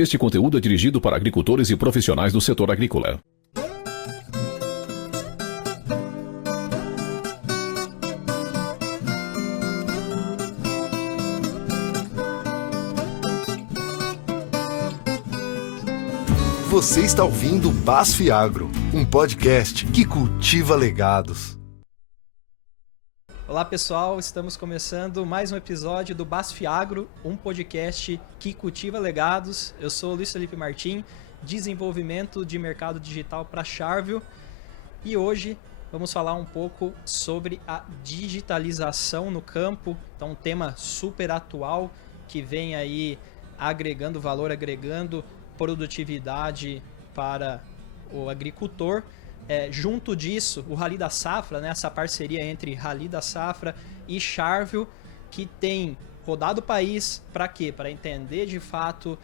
Este conteúdo é dirigido para agricultores e profissionais do setor agrícola. Você está ouvindo BASF Agro, um podcast que cultiva legados. Olá pessoal, estamos começando mais um episódio do BASF Agro, um podcast que cultiva legados. Eu sou o Luiz Felipe Martim, desenvolvimento de mercado digital para Charvio, e hoje vamos falar um pouco sobre a digitalização no campo. Então, um tema super atual que vem aí agregando valor, agregando produtividade para o agricultor. Junto disso, o Rally da Safra, né, essa parceria entre Rally da Safra e Charvio, que tem rodado o país para quê? Para entender de fato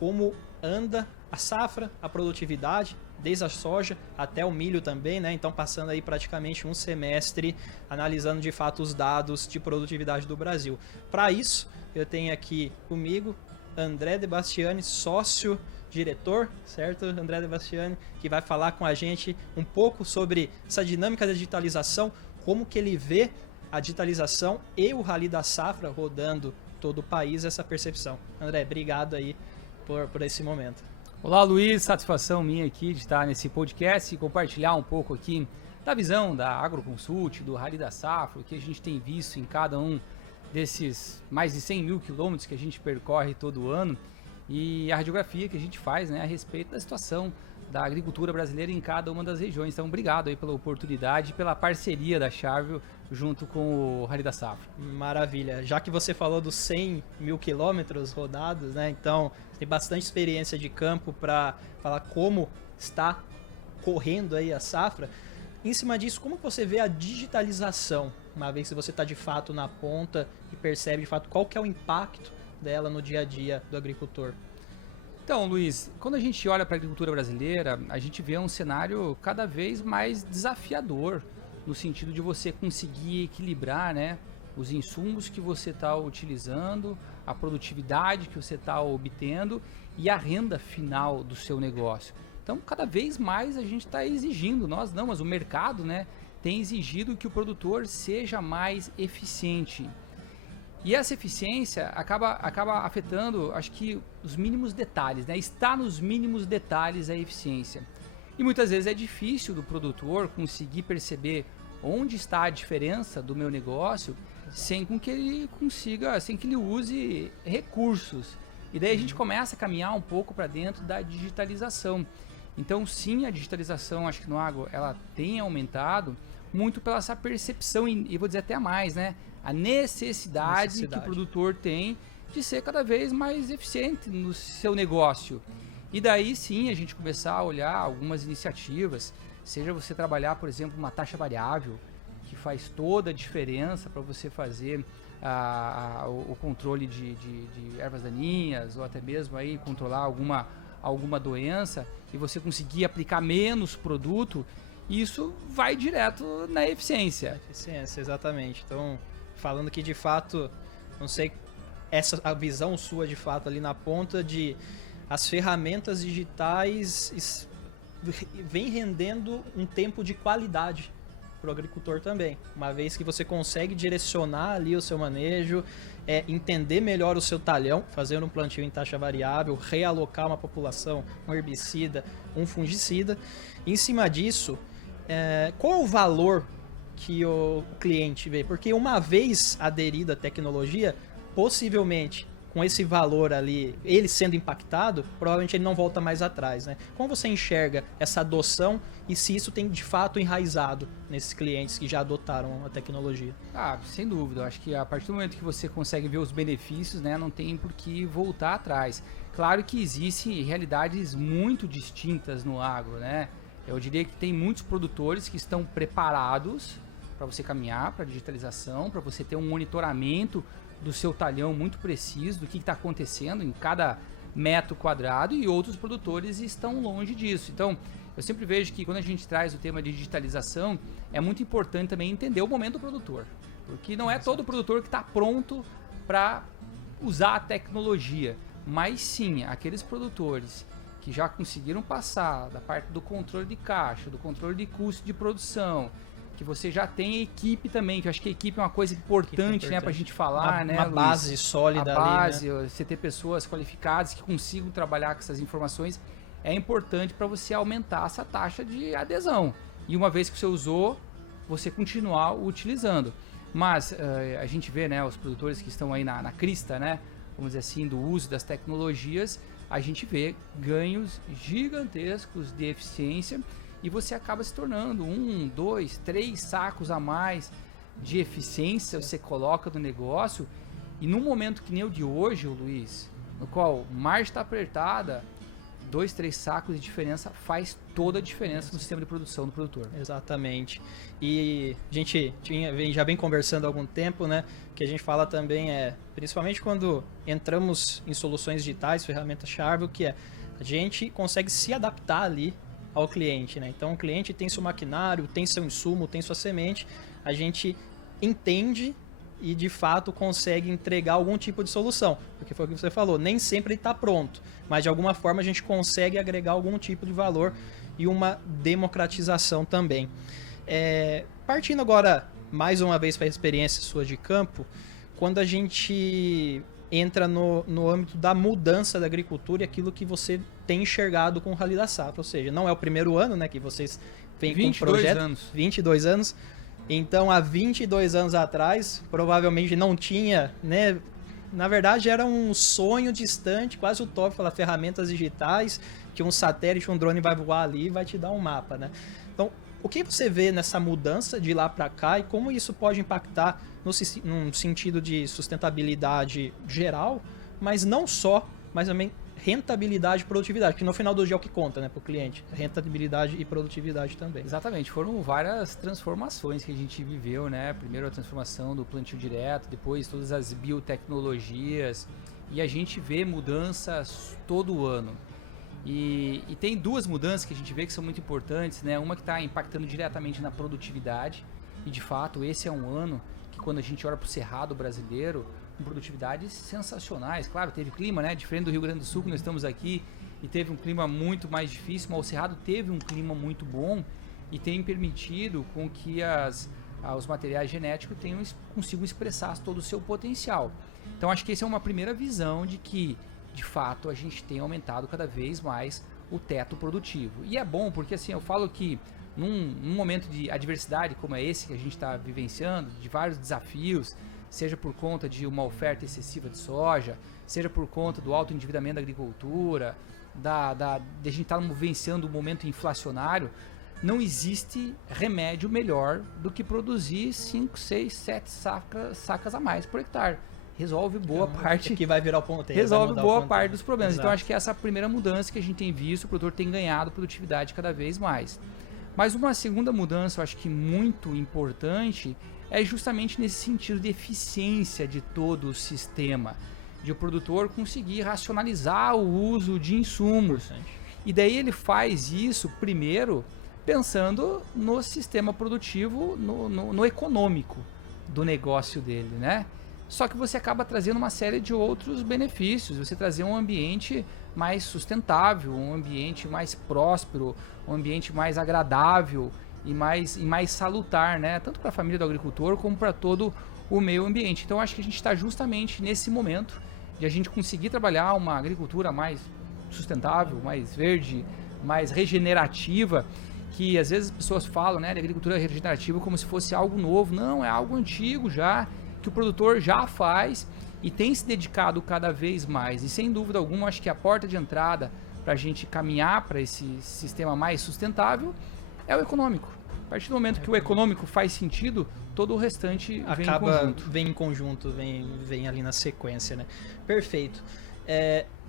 como anda a safra, a produtividade, desde a soja até o milho também, né? Então passando aí praticamente um semestre analisando de fato os dados de produtividade do Brasil. Para isso, eu tenho aqui comigo André De Bastiani, sócio diretor, certo? André De Bastiani, que vai falar com a gente um pouco sobre essa dinâmica da digitalização, como que ele vê a digitalização e o Rally da Safra rodando todo o país, essa percepção. André, obrigado aí por esse momento. Olá, Luiz, satisfação minha aqui de estar nesse podcast e compartilhar um pouco aqui da visão da AgroConsult, do Rally da Safra, o que a gente tem visto em cada um desses mais de 100 mil quilômetros que a gente percorre todo ano, e a radiografia que a gente faz, né, a respeito da situação da agricultura brasileira em cada uma das regiões. Então, obrigado aí pela oportunidade e pela parceria da Charvio junto com o Rally da Safra. Maravilha. Já que você falou dos 100 mil quilômetros rodados, né, então tem bastante experiência de campo para falar como está correndo aí a safra. Em cima disso, como você vê a digitalização, uma vez que você está de fato na ponta e percebe de fato qual que é o impacto dela no dia a dia do agricultor? Então, Luiz, quando a gente olha para a agricultura brasileira, a gente vê um cenário cada vez mais desafiador, no sentido de você conseguir equilibrar, né, os insumos que você está utilizando, a produtividade que você está obtendo e a renda final do seu negócio. Então, cada vez mais a gente está exigindo, nós não, mas o mercado, né, tem exigido que o produtor seja mais eficiente. E essa eficiência acaba afetando, acho que, os mínimos detalhes, né? Está nos mínimos detalhes a eficiência. E muitas vezes é difícil do produtor conseguir perceber onde está a diferença do meu negócio sem que ele use recursos. E daí a gente começa a caminhar um pouco para dentro da digitalização. Então, sim, a digitalização, acho que no agro, ela tem aumentado muito pela essa percepção, e vou dizer até mais, né? A necessidade que o produtor tem de ser cada vez mais eficiente no seu negócio. E daí sim a gente começar a olhar algumas iniciativas, seja você trabalhar, por exemplo, uma taxa variável, que faz toda a diferença para você fazer o controle de ervas daninhas, ou até mesmo aí controlar alguma doença, e você conseguir aplicar menos produto, isso vai direto na eficiência. Eficiência, exatamente. Então, falando que de fato, não sei, a visão sua de fato ali na ponta de as ferramentas digitais vem rendendo um tempo de qualidade para o agricultor também, uma vez que você consegue direcionar ali o seu manejo, entender melhor o seu talhão, fazer um plantio em taxa variável, realocar uma população, um herbicida, um fungicida. Em cima disso, qual é o valor que o cliente vê? Porque uma vez aderida à tecnologia, possivelmente com esse valor ali, ele sendo impactado, provavelmente ele não volta mais atrás, né? Como você enxerga essa adoção e se isso tem de fato enraizado nesses clientes que já adotaram a tecnologia? Sem dúvida. Eu acho que a partir do momento que você consegue ver os benefícios, né, não tem por que voltar atrás. Claro que existem realidades muito distintas no agro, né? Eu diria que tem muitos produtores que estão preparados para você caminhar para a digitalização, para você ter um monitoramento do seu talhão muito preciso, do que está acontecendo em cada metro quadrado, e outros produtores estão longe disso. Então, eu sempre vejo que quando a gente traz o tema de digitalização, é muito importante também entender o momento do produtor, porque não é todo produtor que está pronto para usar a tecnologia. Mas sim, aqueles produtores que já conseguiram passar da parte do controle de caixa, do controle de custo de produção, que você já tem a equipe também, que eu acho que a equipe é uma coisa importante, né, pra gente falar, né, uma Luiz? base sólida a base, ali, né? você ter pessoas qualificadas que consigam trabalhar com essas informações é importante para você aumentar essa taxa de adesão. E uma vez que você usou, você continuar utilizando. Mas a gente vê, né, os produtores que estão aí na crista, né, vamos dizer assim, do uso das tecnologias, a gente vê ganhos gigantescos de eficiência e você acaba se tornando 1, 2, 3 sacos a mais de eficiência você coloca no negócio. E num momento que nem o de hoje, Luiz, no qual margem está apertada, 2, 3 sacos de diferença faz toda a diferença no sistema de produção do produtor. Exatamente. E a gente já vem conversando há algum tempo, né? Que a gente fala também principalmente quando entramos em soluções digitais, ferramentas-chave, que a gente consegue se adaptar ali ao cliente, né? Então o cliente tem seu maquinário, tem seu insumo, tem sua semente, a gente entende e de fato consegue entregar algum tipo de solução, porque foi o que você falou, nem sempre está pronto, mas de alguma forma a gente consegue agregar algum tipo de valor e uma democratização também. Partindo agora mais uma vez para a experiência sua de campo, quando a gente entra no âmbito da mudança da agricultura e aquilo que você tem enxergado com o Rally da Safra, ou seja, não é o primeiro ano, né, que vocês vêm com um projeto, 22 anos. Então, há 22 anos atrás, provavelmente não tinha, né? Na verdade, era um sonho distante, quase utópico, falar ferramentas digitais, que um satélite, um drone vai voar ali e vai te dar um mapa, né? Então, o que você vê nessa mudança de lá para cá e como isso pode impactar num sentido de sustentabilidade geral, mas não só, mas também rentabilidade e produtividade, que no final do dia é o que conta, né, para o cliente, rentabilidade e produtividade também. Exatamente, foram várias transformações que a gente viveu, né, primeiro a transformação do plantio direto, depois todas as biotecnologias, e a gente vê mudanças todo ano. E tem duas mudanças que a gente vê que são muito importantes, né, uma que está impactando diretamente na produtividade, e de fato esse é um ano que quando a gente olha para o cerrado brasileiro, com produtividades sensacionais. Claro, teve clima, né? Diferente do Rio Grande do Sul, que nós estamos aqui, e teve um clima muito mais difícil, mas o Cerrado teve um clima muito bom e tem permitido com que os materiais genéticos consigam expressar todo o seu potencial. Então, acho que essa é uma primeira visão de que, de fato, a gente tem aumentado cada vez mais o teto produtivo. E é bom porque, assim, eu falo que num momento de adversidade como é esse que a gente está vivenciando, de vários desafios, seja por conta de uma oferta excessiva de soja, seja por conta do alto endividamento da agricultura, de a gente estar vivenciando um momento inflacionário, não existe remédio melhor do que produzir 5, 6, 7 sacas a mais por hectare. Resolve boa parte. Que vai virar o ponteiro. Resolve boa parte dos problemas. Exato. Então acho que essa é a primeira mudança que a gente tem visto, o produtor tem ganhado produtividade cada vez mais. Mas uma segunda mudança, eu acho que muito importante, é justamente nesse sentido de eficiência de todo o sistema, de o produtor conseguir racionalizar o uso de insumos. E daí ele faz isso primeiro pensando no sistema produtivo, no econômico do negócio dele, né? Só que você acaba trazendo uma série de outros benefícios, você trazer um ambiente mais sustentável, um ambiente mais próspero, um ambiente mais agradável e mais salutar, né? Tanto para a família do agricultor como para todo o meio ambiente. Então acho que a gente está justamente nesse momento de a gente conseguir trabalhar uma agricultura mais sustentável, mais verde, mais regenerativa, que às vezes as pessoas falam, né, de agricultura regenerativa como se fosse algo novo. Não, é algo antigo já, que o produtor já faz e tem se dedicado cada vez mais. E sem dúvida alguma, acho que a porta de entrada para a gente caminhar para esse sistema mais sustentável é o econômico. A partir do momento que o econômico faz sentido, todo o restante vem em conjunto, vem ali na sequência, né? Perfeito.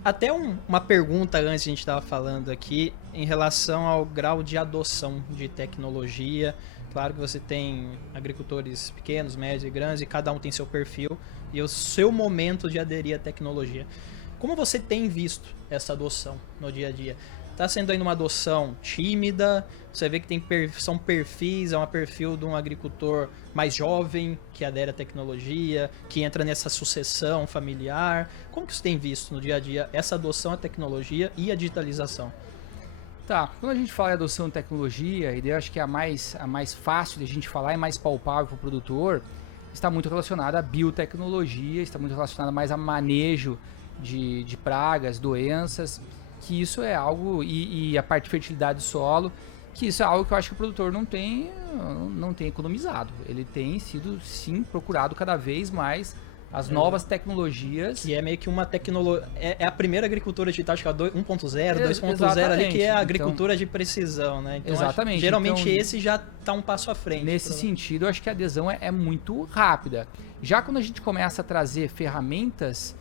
Até uma pergunta antes, a gente estava falando aqui, em relação ao grau de adoção de tecnologia. Claro que você tem agricultores pequenos, médios e grandes, e cada um tem seu perfil e o seu momento de aderir à tecnologia. Como você tem visto essa adoção no dia a dia? Está sendo ainda uma adoção tímida? Você vê que são perfis, é um perfil de um agricultor mais jovem, que adere à tecnologia, que entra nessa sucessão familiar. Como que você tem visto no dia a dia essa adoção à tecnologia e à digitalização? Tá, quando a gente fala em adoção de tecnologia, a ideia acho que é a mais fácil de a gente falar e mais palpável para o produtor, está muito relacionada à biotecnologia, está muito relacionada mais a manejo de pragas, doenças, que isso é algo, e a parte de fertilidade do solo, que isso é algo que eu acho que o produtor não tem economizado. Ele tem sido, sim, procurado cada vez mais as novas tecnologias. Que é meio que uma tecnologia. É a primeira agricultura digital, acho que é a 1.0, 2.0 ali, que é a agricultura de precisão, né? Então, exatamente. Geralmente então, esse já está um passo à frente. Nesse sentido, eu acho que a adesão é muito rápida. Já quando a gente começa a trazer ferramentas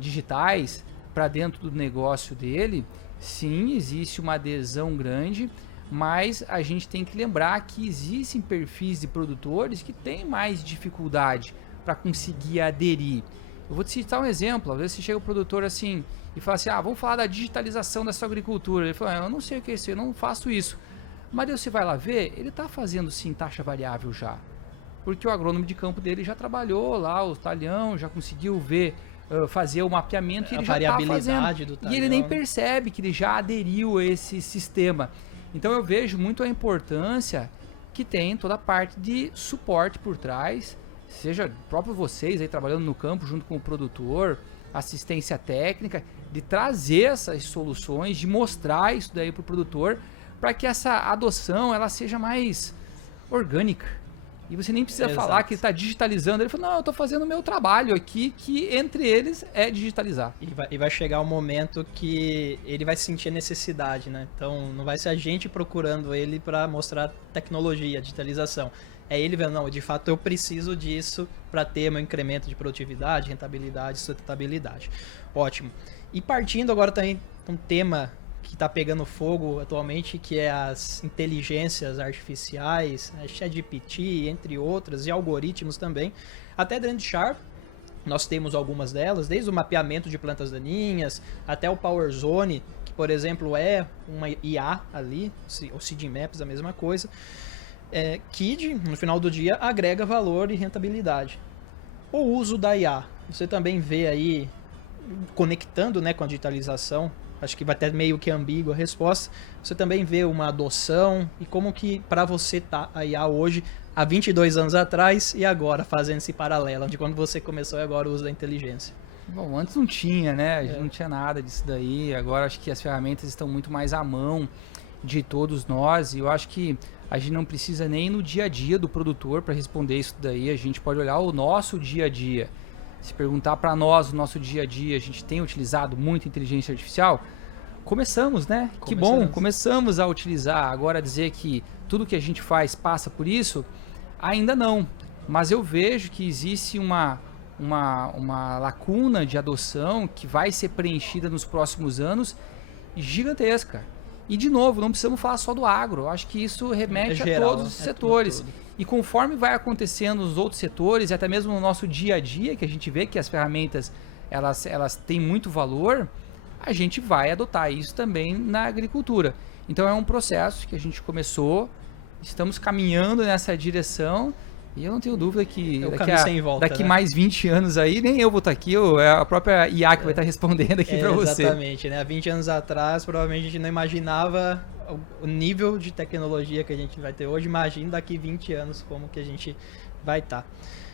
digitais para dentro do negócio dele, sim, existe uma adesão grande, mas a gente tem que lembrar que existem perfis de produtores que têm mais dificuldade para conseguir aderir. Eu vou te citar um exemplo. Às vezes você chega o produtor assim e fala assim, vamos falar da digitalização da sua agricultura. Ele fala, eu não sei o que é isso, eu não faço isso. Mas aí você vai lá ver, ele está fazendo sim taxa variável já. Porque o agrônomo de campo dele já trabalhou lá, o talhão, já conseguiu ver, fazer o mapeamento e ele já está fazendo. Do talhão, e ele nem percebe que ele já aderiu a esse sistema. Então eu vejo muito a importância que tem toda a parte de suporte por trás, seja próprio vocês aí trabalhando no campo junto com o produtor, assistência técnica, de trazer essas soluções, de mostrar isso daí para o produtor, para que essa adoção ela seja mais orgânica. E você nem precisa falar que está digitalizando. Ele fala, não, eu estou fazendo o meu trabalho aqui, que entre eles é digitalizar. E vai chegar um momento que ele vai sentir a necessidade, né? Então não vai ser a gente procurando ele para mostrar tecnologia, digitalização. É ele vendo, não, de fato eu preciso disso para ter meu incremento de produtividade, rentabilidade, sustentabilidade. Ótimo. E partindo agora também um tema que está pegando fogo atualmente, que é as inteligências artificiais, ChatGPT, entre outras, e algoritmos também. Até dentro de Sharp, nós temos algumas delas, desde o mapeamento de plantas daninhas, até o Power Zone, que, por exemplo, é uma IA ali, o Seed Maps, a mesma coisa, que, no final do dia, agrega valor e rentabilidade. O uso da IA, você também vê aí, conectando, né, com a digitalização, acho que vai ter meio que ambígua a resposta. Você também vê uma adoção e como que para você tá a IA hoje, há 22 anos atrás e agora, fazendo esse paralelo de quando você começou e agora o uso da inteligência. Bom, antes não tinha, né? A gente não tinha nada disso daí. Agora acho que as ferramentas estão muito mais à mão de todos nós e eu acho que a gente não precisa nem no dia a dia do produtor para responder isso daí. A gente pode olhar o nosso dia a dia. Se perguntar para nós o nosso dia a dia, a gente tem utilizado muito inteligência artificial? Começamos, né? Que bom, começamos a utilizar. Agora dizer que tudo que a gente faz passa por isso, ainda não. Mas eu vejo que existe uma lacuna de adoção que vai ser preenchida nos próximos anos gigantesca. E de novo, não precisamos falar só do agro. Eu acho que isso remete a todos os setores. E conforme vai acontecendo nos outros setores, e até mesmo no nosso dia a dia, que a gente vê que as ferramentas elas têm muito valor, a gente vai adotar isso também na agricultura. Então é um processo que a gente começou, estamos caminhando nessa direção e eu não tenho dúvida que daqui mais 20 anos aí, nem eu vou estar aqui, é a própria IA que vai estar respondendo aqui para você. Exatamente, né? Há 20 anos atrás, provavelmente a gente não imaginava o nível de tecnologia que a gente vai ter hoje. Imagina daqui 20 anos como que a gente vai estar.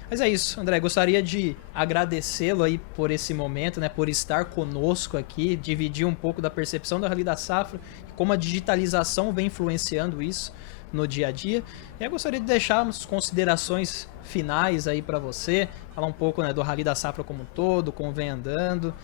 Mas é isso, André, gostaria de agradecê-lo aí por esse momento, né, por estar conosco aqui, dividir um pouco da percepção da Rally da Safra, como a digitalização vem influenciando isso no dia a dia. E eu gostaria de deixar umas considerações finais aí para você, falar um pouco, né, do Rally da Safra como um todo, como vem andando,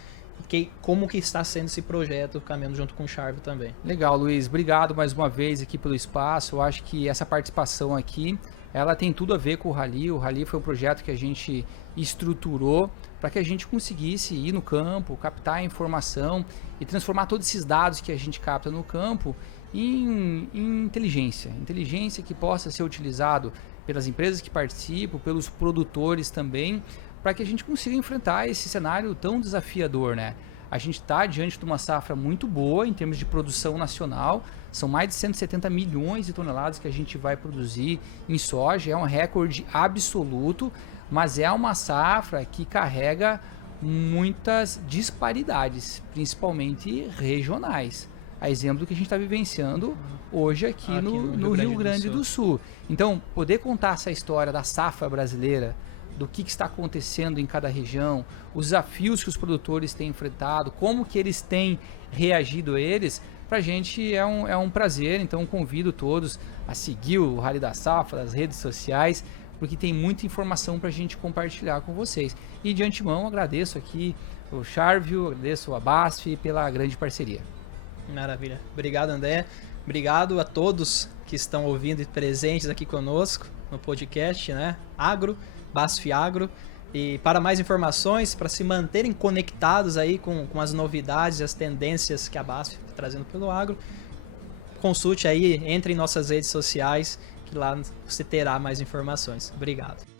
e como que está sendo esse projeto caminhando junto com o Sharp também. Legal, Luiz, obrigado mais uma vez aqui pelo espaço. Eu acho que essa participação aqui ela tem tudo a ver com o Rally. O Rally foi um projeto que a gente estruturou para que a gente conseguisse ir no campo, captar a informação e transformar todos esses dados que a gente capta no campo em inteligência. Inteligência que possa ser utilizado pelas empresas que participam, pelos produtores também, para que a gente consiga enfrentar esse cenário tão desafiador, né? A gente está diante de uma safra muito boa em termos de produção nacional. São mais de 170 milhões de toneladas que a gente vai produzir em soja. É um recorde absoluto, mas é uma safra que carrega muitas disparidades, principalmente regionais. A exemplo do que a gente está vivenciando hoje aqui no Rio Grande do Sul. Então, poder contar essa história da safra brasileira, do que está acontecendo em cada região, os desafios que os produtores têm enfrentado, como que eles têm reagido a eles, para a gente é um prazer. Então convido todos a seguir o Rally da Safra, as redes sociais, porque tem muita informação para a gente compartilhar com vocês. E de antemão agradeço aqui o Charvio, agradeço a BASF pela grande parceria. Maravilha. Obrigado, André. Obrigado a todos que estão ouvindo e presentes aqui conosco no podcast, né? BASF Agro. E para mais informações, para se manterem conectados aí com as novidades e as tendências que a BASF está trazendo pelo agro, consulte aí, entre em nossas redes sociais, que lá você terá mais informações. Obrigado.